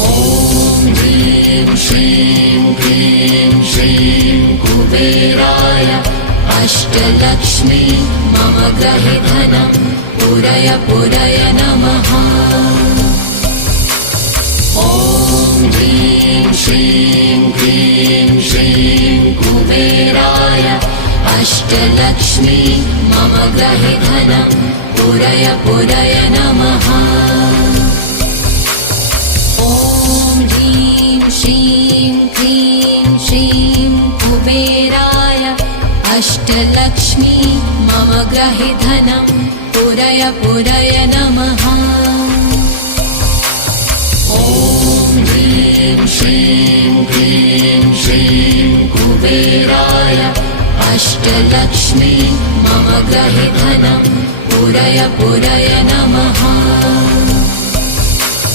ॐ ह्रीं श्रीं क्लीं श्रीं कुबेराय अष्टलक्ष्मी मम गृहे धनं पुरय पुरय नमः। ॐ ह्रीं श्रीं क्लीं श्रीं कुबेराय अष्टलक्ष्मी मम गृहे धनं पुरय पुरय नमः। ॐ ह्रीं श्रीं क्लीं श्रीं कुबेराय अष्टलक्ष्मी मम गृहे धनं पुरय पुरय नमः। ॐ ह्रीं श्रीं क्लीं श्रीं कुबेराय अष्टलक्ष्मी मम गृहे धनं पुरय पुरय नमः।